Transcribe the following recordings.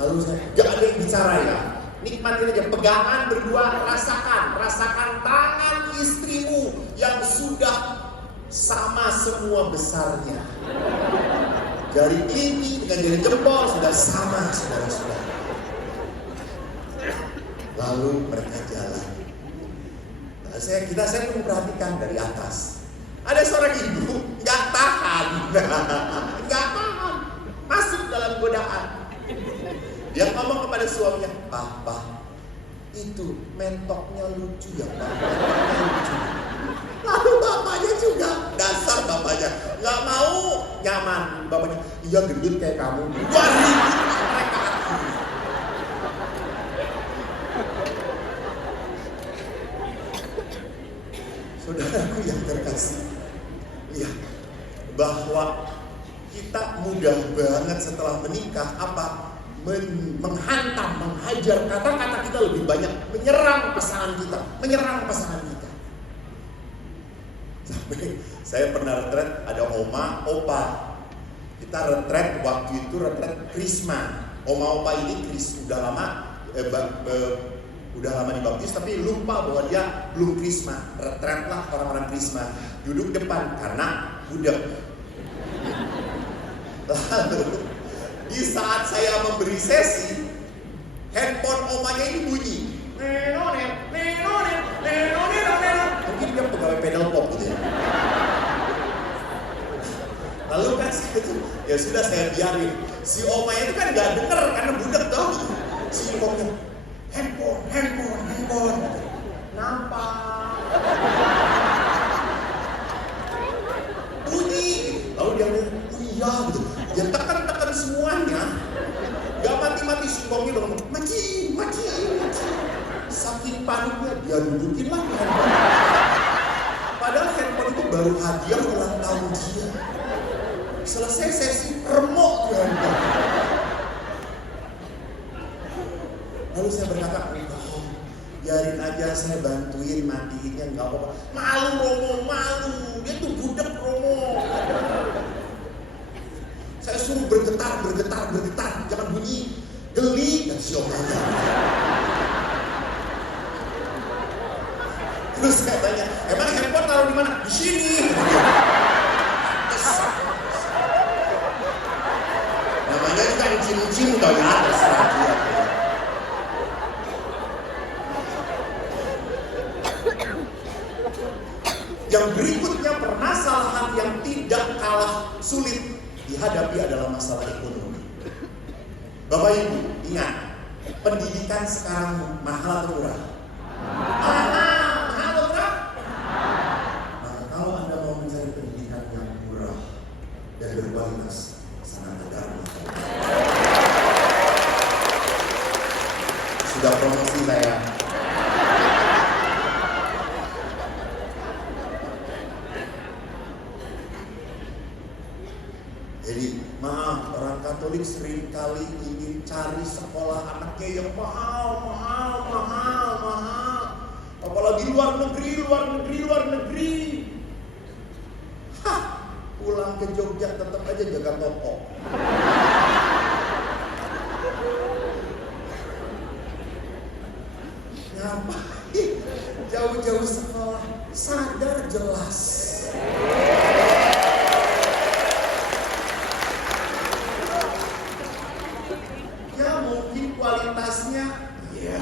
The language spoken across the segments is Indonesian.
Lalu saya, jangan ada yang bicara ya. Nikmatin aja, pegangan berdua, rasakan tangan istrimu yang sudah sama semua besarnya. Jari kelingking dengan jari jempol sudah sama, saudara-saudara. Lalu mereka jalan. Nah, saya memperhatikan dari atas. Ada seorang ibu nggak tahan, masuk dalam godaan. Dia ngomong kepada suaminya, Pak, itu mentoknya lucu ya Pak, lucu. Lalu bapaknya juga, dasar bapaknya, nggak mau nyaman. Bapaknya, iya gendut kayak kamu. Wah, ribut mereka akhirnya. Saudaraku yang terkasih, lihat bahwa kita mudah banget setelah menikah menghantam, menghajar kata-kata kita lebih banyak, menyerang pasangan kita. Sampai saya pernah retret, ada oma, opa. Kita retret waktu itu retret Krisma. Oma opa ini udah lama dibaptis tapi lupa bahwa dia belum Krisma. Retretlah orang-orang Krisma, duduk depan karena budak. Lalu di saat saya memberi sesi, handphone omanya ini bunyi. Mungkin dia pegawai pedal pop gitu ya. Lalu kan ya sudah saya biarin. Si omanya itu kan gak denger karena budak tau. Si omanya, handphone. Kenapa? Bunyi. Lalu dia bilang, iya gitu. Dia tekan semuanya. Gak mati-mati si omanya udah ngomong, maci. Saking paniknya dia dudukin lagi handphone. Padahal handphone itu baru hadiah ulang tahun dia. Selesai sesi remuk tuh handphone. Lalu saya berkata, biarin aja saya bantuin matiinnya, nggak apa-apa. Malu. Dia tuh budak Romo. Saya suruh bergetar, jangan bunyi, geli dan siomanya. Terus saya tanya, emang handphone taruh di mana? Di sini. Namanya juga ucin udah di atas lagi. Yang berikutnya, permasalahan yang tidak kalah sulit dihadapi adalah masalah ekonomi. Bapak Ibu, ingat, pendidikan sekarang mahal atau murah? Mahal atau murah? Maka kalau Anda mau mencari pendidikan yang murah dan berkualitas, sangat ada. Sudah promosi saya. Jadi maaf, orang Katolik seringkali ingin cari sekolah anaknya yang mahal. Apalagi luar negeri. Pulang ke Jogja tetap aja jaga toko. Ngapain jauh-jauh sekolah? Sadar jelas. Kualitasnya ya,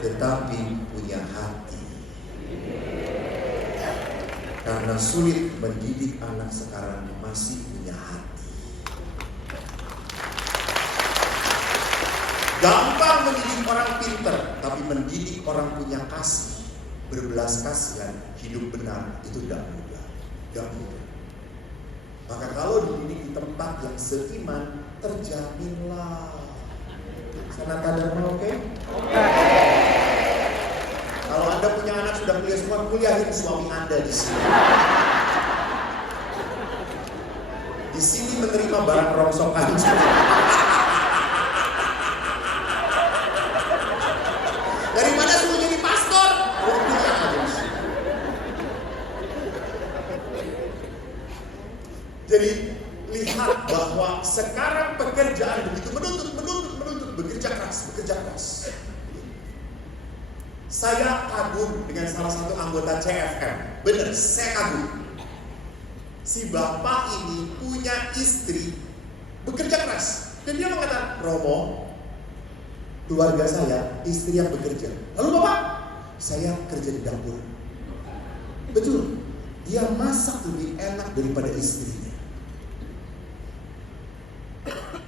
tetapi punya hati. Karena sulit mendidik anak sekarang masih punya hati. Gampang mendidik orang pinter, tapi mendidik orang punya kasih, berbelas kasihan, hidup benar itu tidak mudah. Maka kalau dididik di tempat yang seiman, terjaminlah. Sana kadarnya oke? Kalau Anda punya anak sudah kuliah semua, kuliahin suami Anda di sini. Di sini menerima barang rongsokan. Daripada suruh jadi pastor, kuliah aja di sini. Jadi lihat bahwa sekarang pekerjaan begitu menuntut, bekerja keras. Saya kagum dengan salah satu anggota CFM. Bener, saya kagum. Si bapak ini punya istri bekerja keras. Dan dia mengatakan, Romo, keluarga saya, istri yang bekerja. Lalu bapak, saya kerja di dapur. Betul, dia masak lebih enak daripada istrinya.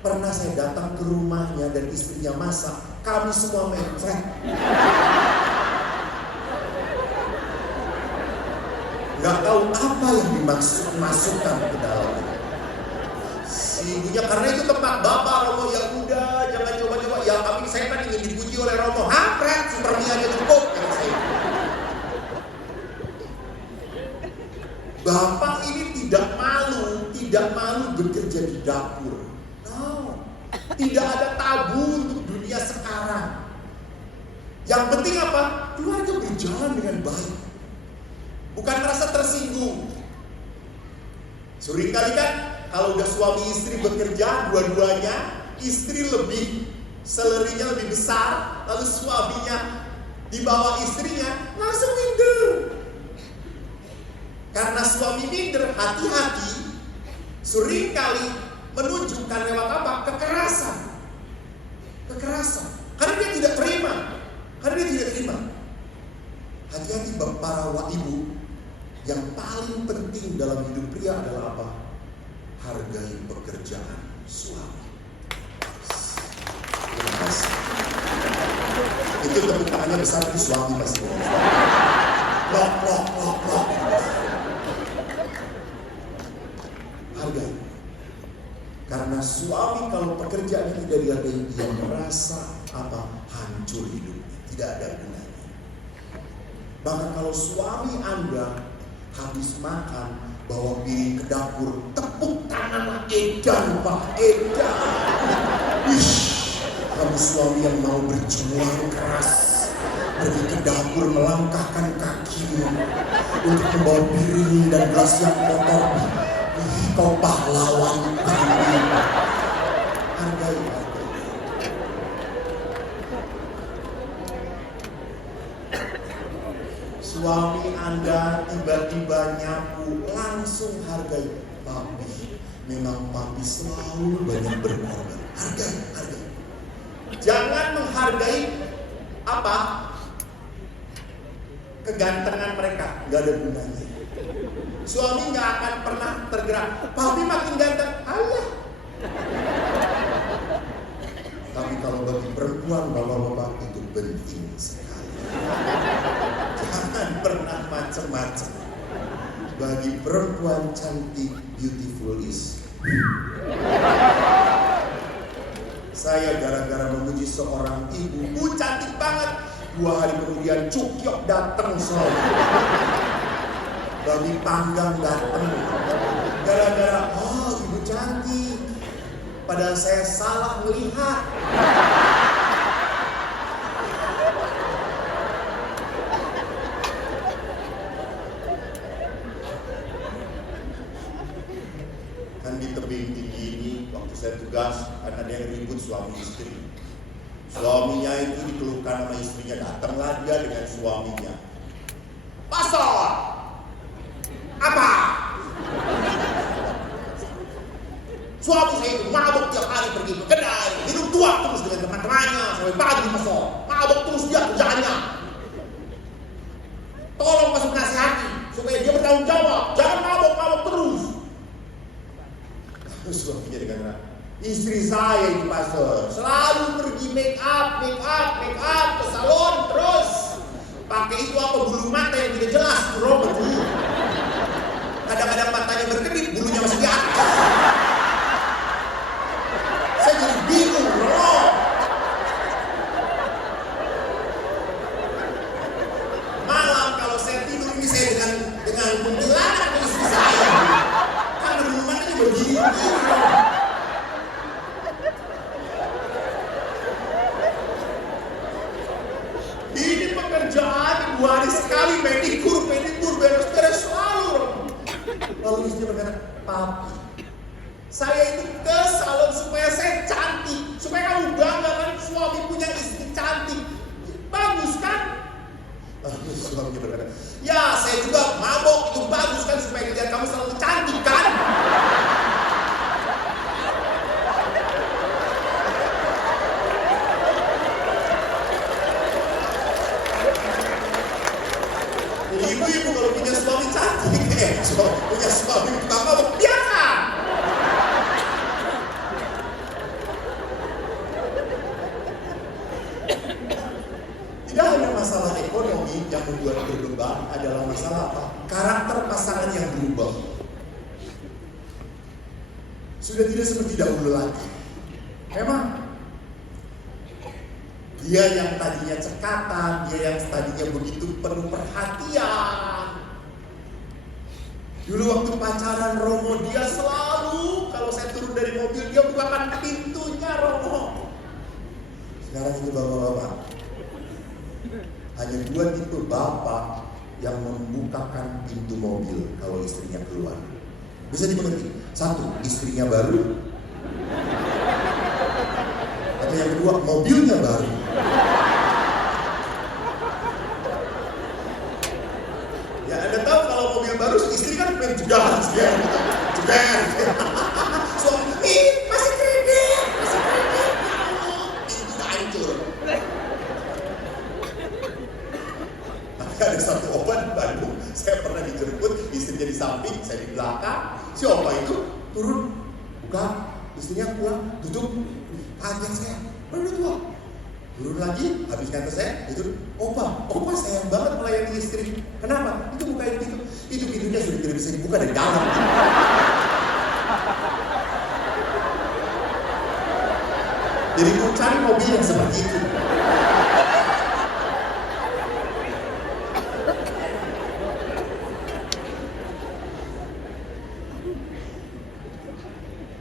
Pernah saya datang ke rumahnya dan istrinya masak, kami semua mepret. Gak tahu apa yang dimasukkan ke dalam. Si ibunya, karena itu tempat bapak, Romo, ya udah jangan coba-coba. Ya kami, saya kan ingin dipuji oleh Romo. Hampret, seperti aja cukup. Bapak ini tidak malu bekerja di dapur. No, tidak ada tabu untuk dunia sekarang. Yang penting apa? Keluarga berjalan dengan baik. Bukan merasa tersinggung. Seringkali kan kalau udah suami istri bekerja dua-duanya, istri lebih salary-nya lebih besar, lalu suaminya di bawah istrinya, langsung minder. Karena suami minder, hati-hati, seringkali menunjukkan lewat apa? Kekerasan. Karena dia tidak terima. Hati-hati para ibu. Yang paling penting dalam hidup pria adalah apa? Hargai pekerjaan suami. Terima kasih. Itu tepuk tangannya besar di suami pasti. Lok. Hargai. Karena suami kalau pekerjaannya tidak dihargai, dia merasa apa? Hancur hidupnya, tidak ada gunanya. Bahkan kalau suami Anda habis makan, bawa piring ke dapur, tepuk tangan, edan Pak, edan. Kamu suami yang mau berjuang keras, pergi ke dapur melangkahkan kakimu untuk membawa piring dan gelas yang kotor. Kau pahlawan. Hargai. Suami Anda tiba-tiba nyapu, langsung hargai. Papi, memang papi selalu banyak berkorban. Hargai. Jangan menghargai apa? Kegantengan mereka, gak ada gunanya. Suami gak akan pernah tergerak. Papi makin ganteng, alah. Tapi kalau bagi perempuan, bapak-bapak itu penting sekali. Jangan pernah macam-macam. Bagi perempuan cantik, beautiful is. Saya gara-gara memuji seorang ibu, cantik banget. 2 hari kemudian Cukyok datang soal. Babi panggang datang. Gara-gara, ibu cantik. Padahal saya salah melihat. Kan di tebing tinggi ini, waktu saya tugas, kan ada yang ribut suami istri. Suaminya itu dikeluhkan sama istrinya, datanglah dia dengan suaminya. Pastor, apa? Suami saya itu mabuk tiap hari pergi ke kedai, minum tuak terus dengan teman-temannya sampai pagi pastor. Mabuk terus dia kerjaannya. Tolong pastor nasihati supaya dia bertanggung jawab, jangan mabuk terus. Terus suaminya dengan istri saya ini pastor selalu pergi make up ke salon terus pakai itu apa bulu mata yang tidak jelas, bro, betul. Kadang-kadang matanya berkedip, bulunya masih di atas. Saya jadi bingung, bro. Malam kalau saya tidur ini saya dengan kuntilanak istri saya. Karena bulu matanya begini. Ini pekerjaan 2 hari sekali pedikur, beres-beres selalu. Lalu istri berkata, papi, Saya itu ke salon supaya saya cantik, supaya kamu bangga kan suami punya istri cantik. Bagus kan? Suaminya berkata, ya saya juga mabok, itu bagus kan supaya lihat kamu selalu cantik kan? Ibu-ibu kalau punya suami cantik, punya suami tukang mabok, biasa. Tidak hanya masalah ekonomi yang membuat berkembang, adalah masalah apa? Karakter pasangan yang berubah. Sudah tidak seperti dahulu lagi. Memang dia yang tadinya cekatan, dia yang tadinya begitu penuh perhatian. Dulu waktu pacaran Romo, dia selalu kalau saya turun dari mobil dia bukakan pintunya Romo. Sekarang itu bapak-bapak, hanya 2 tipe bapak yang membukakan pintu mobil kalau istrinya keluar. Bisa dimengerti? 1, istrinya baru. Atau yang kedua, mobilnya baru. Ya Anda tahu kalau mobil baru, istri kan pengen juga suami, masih kredit. Pintu hancur. Ada satu obat di Bandung, saya pernah dijemput, istrinya di samping, saya di belakang. Si opa itu turun, buka, istrinya pulang, tutup. Kaget saya, baru tua. Turun lagi, habis kata saya, itu opa sayang banget melayani istri. Kenapa? Itu bukain pintu. Itu pintunya sudah tidak bisa dibuka dari dalam. Jadi mau cari mobil yang seperti itu.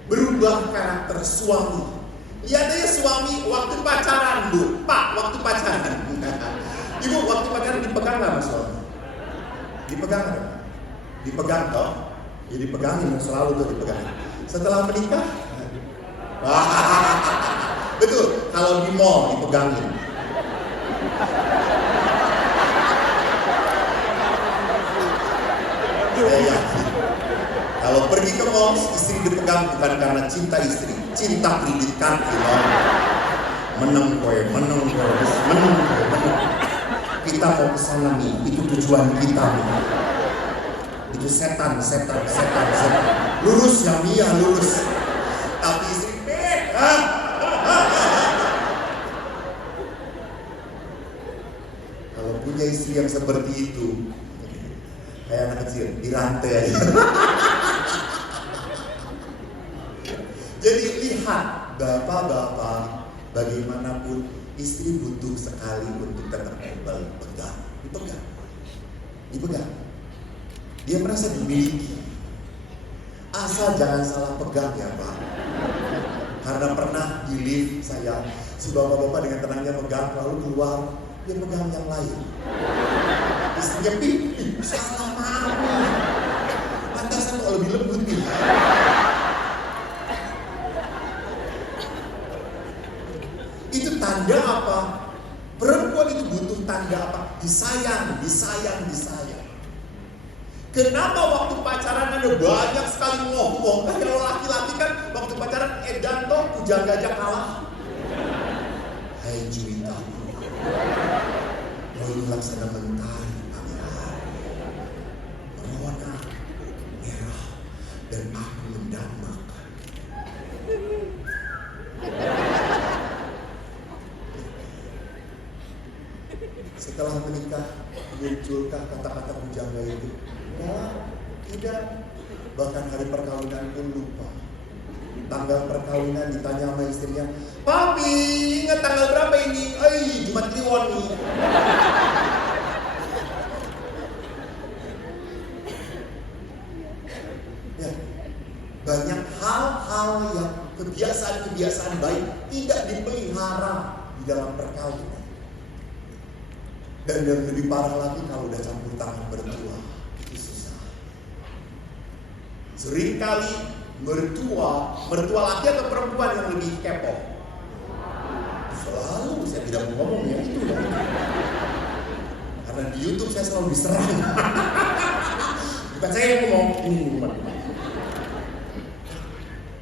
Berubah karakter suami. Lihat aja suami waktu pacaran, Bu. Pak, waktu pacaran. Ibu, waktu pacaran dipegang nggak mas suami? Dipegang nggak? Dipegang toh? Ya dipegangin, selalu tuh dipegangin. Setelah menikah, betul. Kalau di mall dipegangin. Saya yakin. Kalau pergi ke mall, istri dipegang bukan karena cinta istri, cinta kredit kartu. Menang. Kita mau ke sana nih, itu tujuan kita nih. Itu setan. Lurus ya Mia, lurus. Tapi istri Kalau punya istri yang seperti itu, kayak anak kecil, dirantai aja. Jadi lihat, bapak-bapak, bagaimanapun istri butuh sekali untuk tetap dipegang. Dia merasa dimiliki. Asal jangan salah pegang ya Pak. Karena pernah di lift saya, si bapak-bapak dengan tenangnya pegang, lalu keluar, dia pegang yang lain. Istrinya salah maaf. Pantasan kok lebih lembut nih. Itu tanda apa? Perempuan itu butuh tanda apa? Disayang. Kenapa waktu pacaran ada banyak sekali ngomong? Kan kalau laki-laki kan waktu pacaran edan toh kujaga aja kalah. Hai Juwita, mau laksana mentari pagi hari, berwarna merah dan aku mendambakan. Setelah menikah, munculkah kata-kata pujangga itu? Ya, tidak. Bahkan hari perkawinan pun lupa. Tanggal perkawinan ditanya sama istrinya, Papi, ingat tanggal berapa ini? Jumat Kliwon nih. Ya, banyak hal-hal yang kebiasaan-kebiasaan baik tidak dipelihara di dalam perkawinan. Dan yang lebih parah lagi kalau udah campur tangan berdua, itu susah. Seringkali mertua laki atau perempuan yang lebih kepo? Selalu saya tidak mau ngomong ya itu ya. Karena di YouTube saya selalu diserang. Bukan saya yang ngomong ini,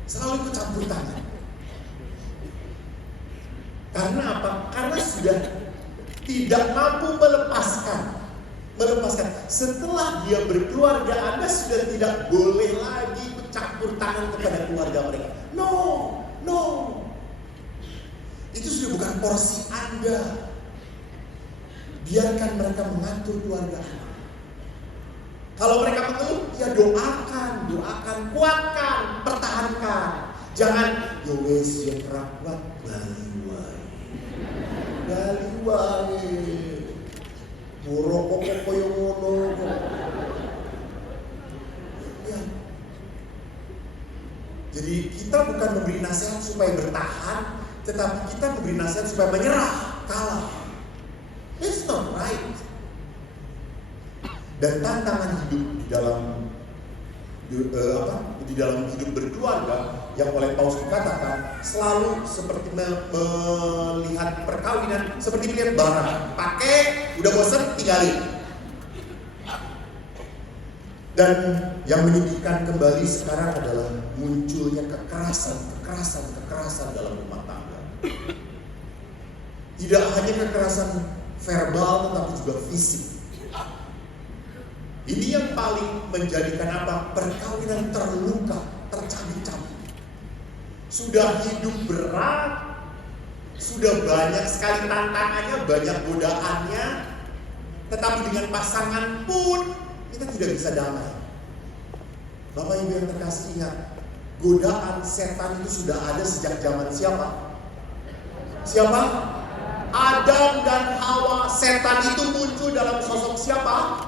selalu ikut campur tangan. Karena apa? Karena sudah tidak mampu melepaskan. Setelah dia berkeluarga, Anda sudah tidak boleh lagi campur tangan kepada keluarga mereka. No. Itu sudah bukan porsi Anda. Biarkan mereka mengatur keluarga Anda. Kalau mereka mengeluh, ya doakan, kuatkan, pertahankan. Jangan, yo wes yo kuat bali wae. Buruk kok koyo ngono. Ya. Jadi kita bukan memberi nasihat supaya bertahan, tetapi kita memberi nasihat supaya menyerah, kalah. It's not right. Dan tantangan hidup di dalam hidup berkeluarga yang oleh Paulus dikatakan selalu seperti melihat perkawinan seperti melihat barang, pakai udah bosan tinggalin. Dan yang menyedihkan kembali sekarang adalah munculnya kekerasan dalam rumah tangga. Tidak hanya kekerasan verbal tetapi juga fisik. Ini yang paling menjadikan perkawinan terluka, tercabik-cabik. Sudah hidup berat, sudah banyak sekali tantangannya, banyak godaannya, tetapi dengan pasangan pun kita tidak bisa damai. Bapak Ibu yang terkasih, ingat, godaan setan itu sudah ada sejak zaman siapa? Adam dan Hawa. Setan itu muncul dalam sosok siapa?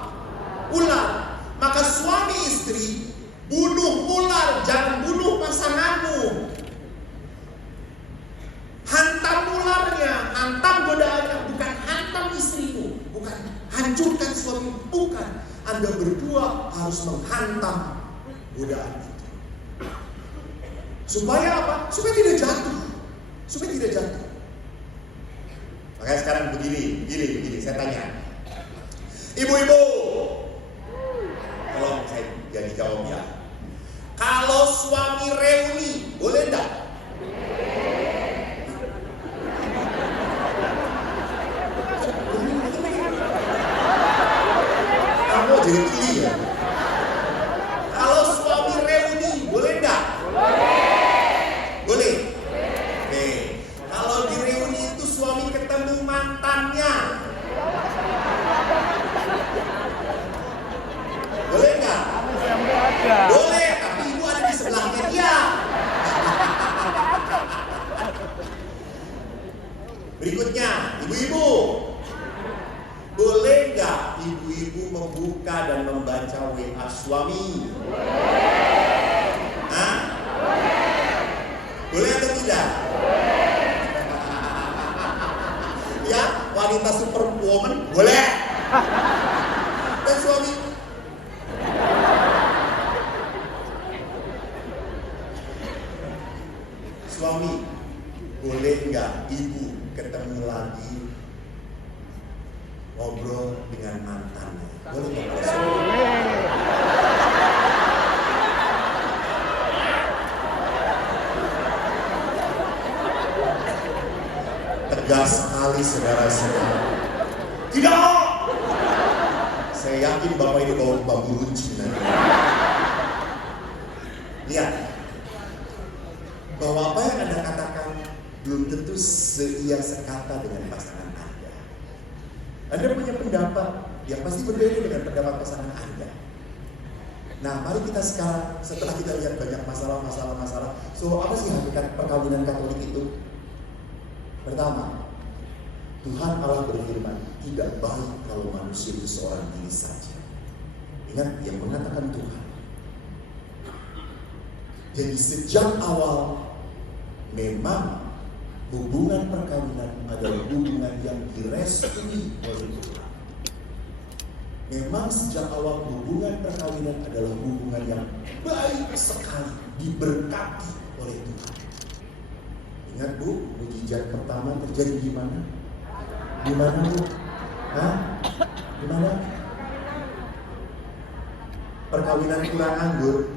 Ular. Maka suami istri bunuh ular, jangan bunuh pasanganmu. Hantam ularnya, hantam godaannya, bukan hantam istrimu, bukan hancurkan suami, bukan. Anda berdua harus menghantam godaan itu. Supaya apa? Supaya tidak jatuh. Makanya sekarang begini, saya tanya. Ibu-ibu, tolong saya jadi jawab ya. Kalau suami reuni, boleh enggak? Kamu jadi pilih ya. Kalau suami reuni, boleh enggak? Boleh. Oke. Kalau di reuni itu suami ketemu mantannya, boleh nggak? Boleh, tapi ibu ada di sebelahnya dia. Berikutnya, ibu-ibu, boleh nggak ibu-ibu membuka dan membaca WA suami? Hah? Boleh atau tidak? Ya, wanita superwoman boleh. Dan suami boleh nggak ibu ketemu lagi ngobrol dengan mantannya? Boleh nggak? Tegas sekali saudara-saudara. Tidak. Saya yakin Bapak ini bawa bambu runcing nanti. Lihat, bahwa apa yang Anda katakan belum tentu seia sekata dengan pasangan Anda. Anda punya pendapat yang pasti berbeda dengan pendapat pasangan Anda. Nah, mari kita sekarang setelah kita lihat banyak masalah. So, apa sih hakikat perkawinan Katolik itu? Pertama, Tuhan Allah berfirman, tidak baik kalau manusia itu seorang diri saja. Ingat, yang mengatakan Tuhan. Jadi sejak awal memang hubungan perkawinan adalah hubungan yang direstui oleh Tuhan. Memang sejak awal hubungan perkawinan adalah hubungan yang baik sekali, diberkati oleh Tuhan. Ingat Bu, mujizat pertama terjadi di mana? Di mana Bu? Hah? Di mana? Perkawinan kurang anggur.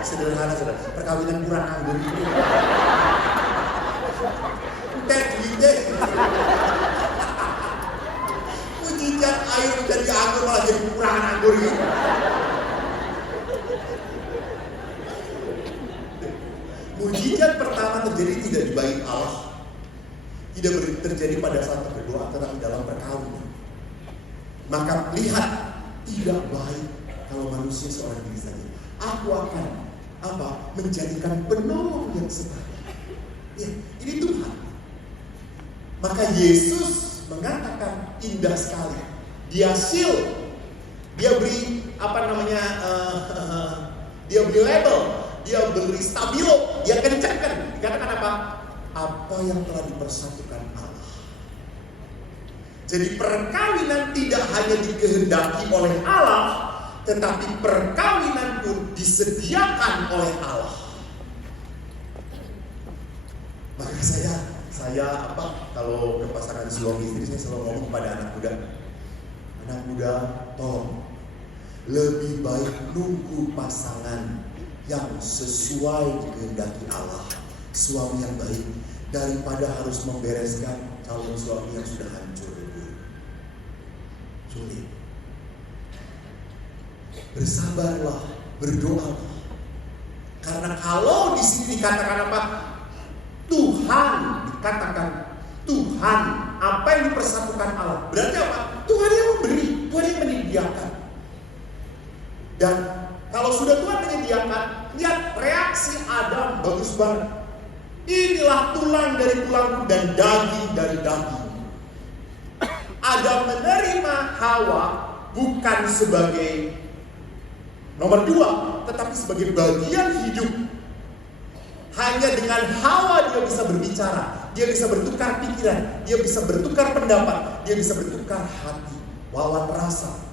Sederhana saudara, perkawinan kurang anggur itu. Teh duitnya. Mujizat air dari anggur malah jadi kekurangan anggur gitu. Mujizat pertama terjadi tidak di bait Allah, tidak terjadi pada saat berdoa, tetapi dalam perkawinan. Maka lihat, tidak baik kalau manusia seorang diri saja. Aku akan menjadikan penolong yang setara. Ya, ini Tuhan. Maka Yesus mengatakan indah sekali. Dia seal, dia beri dia beri label, dia beri stabilo, dia kencangkan. Dikatakan apa? Apa yang telah dipersatukan Allah. Jadi perkawinan tidak hanya dikehendaki oleh Allah, tetapi perkawinan pun disediakan oleh Allah. Maka saya kalau ke pasangan suami istri, saya selalu ngomong kepada anak muda, tolong lebih baik nunggu pasangan yang sesuai dikehendaki Allah, suami yang baik, daripada harus membereskan calon suami yang sudah hancur. Sulit. Bersabarlah, berdoalah. Karena kalau di sini dikatakan apa? Tuhan, apa yang dipersatukan Allah? Berarti apa? Tuhan yang memberi, Tuhan yang menyediakan. Dan kalau sudah Tuhan menyediakan, lihat reaksi Adam bagus banget. Inilah tulang dari tulangku dan daging dari daging. Adam menerima Hawa bukan sebagai nomor 2, tetapi sebagai bagian hidup. Hanya dengan Hawa dia bisa berbicara, dia bisa bertukar pikiran, dia bisa bertukar pendapat, dia bisa bertukar hati, wawan rasa.